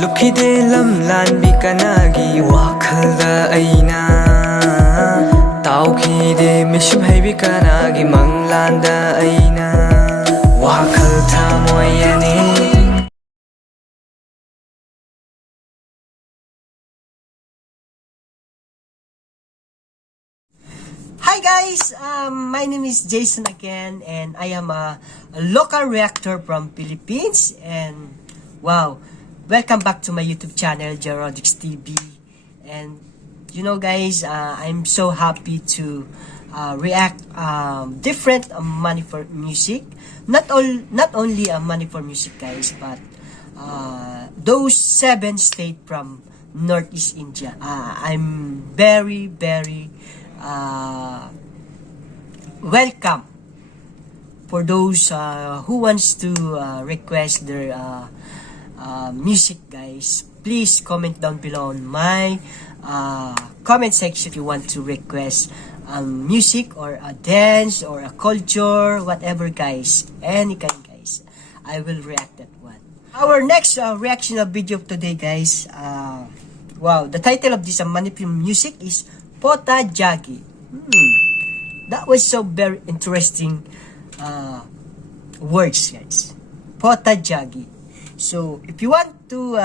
Lukhide lam lan bi kanagi wakhalda aina Taukhide mishum hai bi kanagi manglanda aina Wakhal thamoyani. Hi guys, my name is Jayson again, and I am a local reactor from Philippines. And wow, welcome back to my YouTube channel, Jarodix TV. And you know guys, I'm so happy to react different Manipuri music. Not only Manipuri music guys, but those 7 states from Northeast India. I'm very welcome for those who wants to request their music guys. Please comment down below on my comment section if you want to request music or a dance or a culture, whatever guys, any kind guys, I will react that one. Our next reaction of video today guys, wow, the title of this Manipuri music is Pothajage. That was so very interesting words guys. Pothajage. So if you want to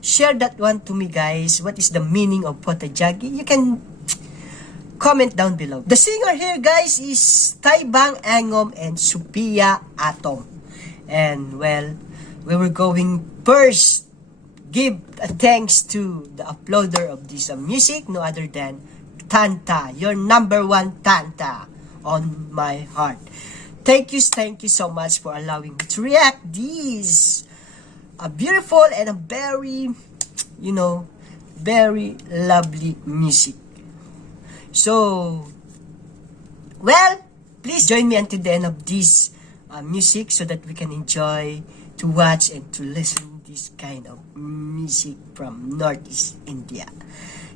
share that one to me guys, what is the meaning of Pothajage, you can comment down below. The singer here guys is Taibang Angom and Sophia Atom. And well, we were going first give a thanks to the uploader of this music, no other than Tantha, your number 1 Tantha on my heart. Thank you so much for allowing me to react this beautiful and a very, you know, very lovely music. So, well, please join me until the end of this music so that we can enjoy to watch and to listen this kind of music from Northeast India.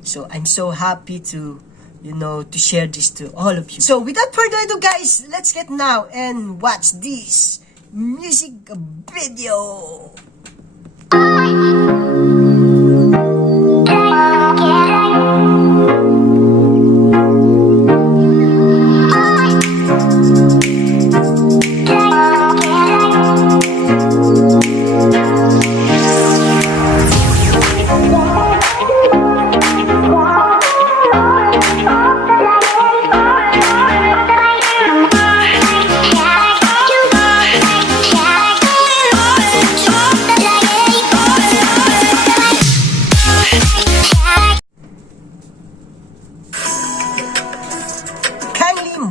So I'm so happy to, you know, to share this to all of you. So without further ado guys, let's get now and watch this music video.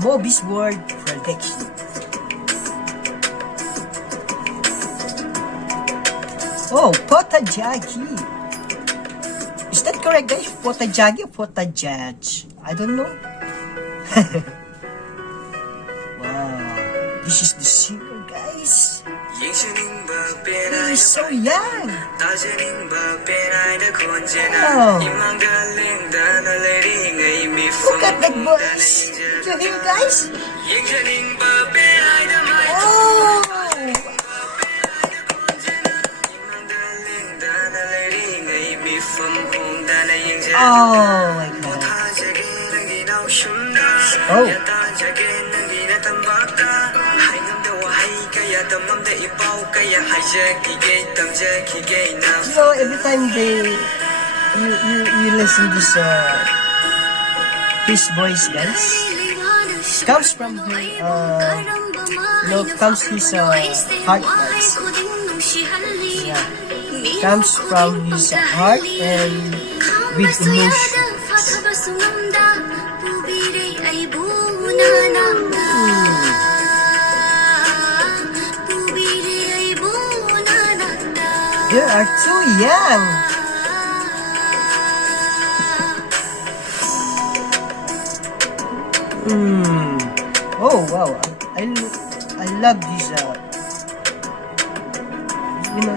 Mobi's Word Prediction. Oh, Pothajage. Is that correct guys? Pothajage or Pothajage? I don't know. Wow, this is the singer guys. He's so young. Wow. Look at that voice. Did you hear guys? Oh. Oh my god. Oh. So every time you listen this his voice guys, comes from him, you know, comes his heart guys. Yeah, comes from his heart and with emotions. They are too young. Oh wow, I love this. You know,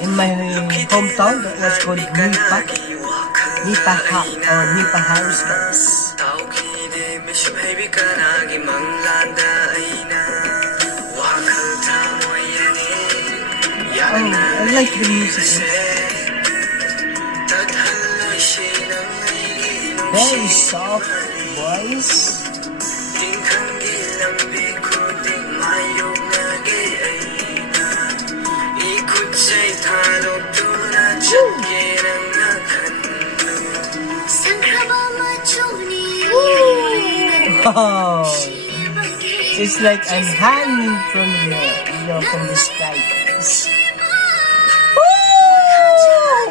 in my hometown that was called Nipa House guys. I like the music. Very soft voice. Wow. It's like I'm hanging from from the sky. Woo!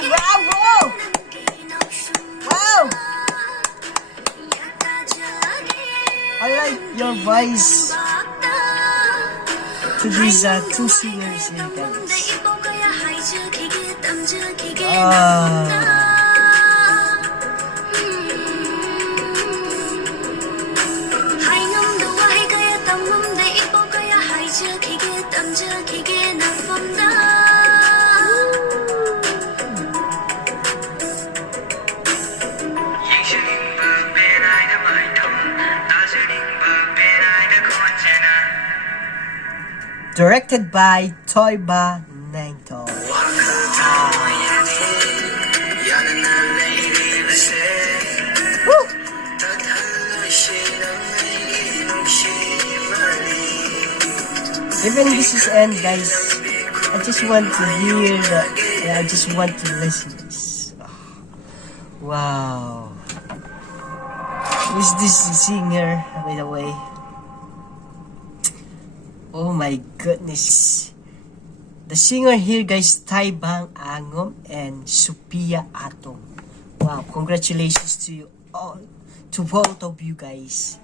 Bravo! Wow! I like your voice to these two singers here, guys. Directed by Toyba Nangto. Even this is end, guys. I just want to hear that. Yeah, I just want to listen to this. Wow. Who's this singer, by the way? Oh my goodness. The singer here, guys, Taibang Angom and Sophia Atong. Wow, congratulations to you all, to both of you guys.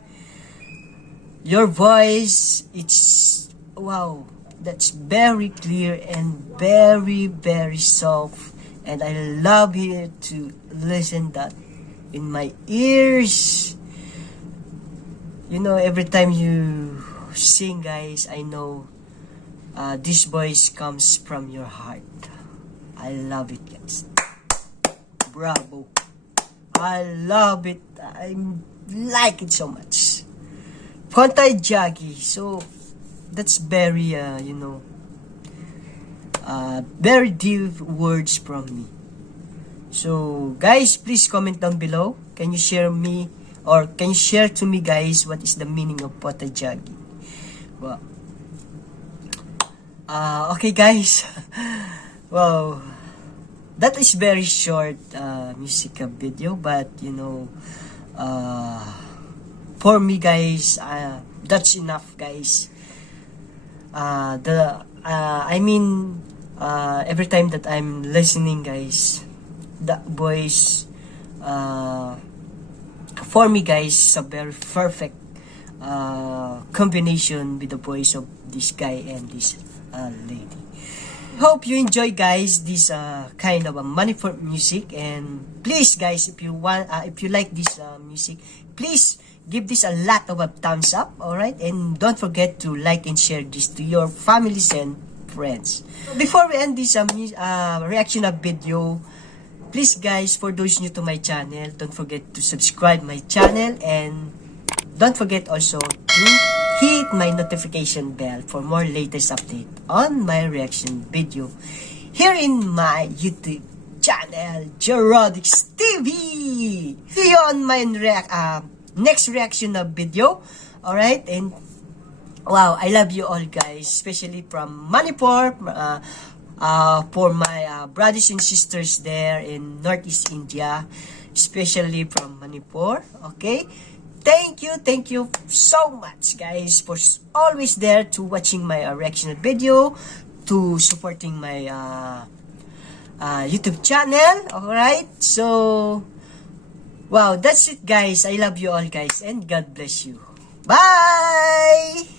Your voice, it's, wow, that's very clear and very, very soft. And I love it to listen that in my ears. You know, every time you sing, guys, I know this voice comes from your heart. I love it, guys. Bravo. I love it. I like it so much. Pothajage. So that's very very deep words from me. So guys, please comment down below. Can you share me, or can you share to me, guys, what is the meaning of Pothajage? Well, okay, guys. Wow, that is very short music video, but for me, guys, that's enough, guys. Every time that I'm listening, guys, that voice, for me, guys, is a very perfect combination with the voice of this guy and this lady. Hope you enjoy, guys, this kind of a Manipuri music. And please, guys, if you like this music, please give this a lot of a thumbs up. All right, and don't forget to like and share this to your families and friends. Before we end this reaction of video, please, guys, for those new to my channel, don't forget to subscribe my channel, and don't forget also to hit my notification bell for more latest update on my reaction video here in my YouTube channel, Jerodix TV. See you on my next reaction of video. Alright, and wow, I love you all, guys, especially from Manipur, for my brothers and sisters there in Northeast India, especially from Manipur. Okay, thank you so much, guys, for always there to watching my reaction video, to supporting my YouTube channel. Alright, so wow, that's it, guys. I love you all, guys, and God bless you. Bye.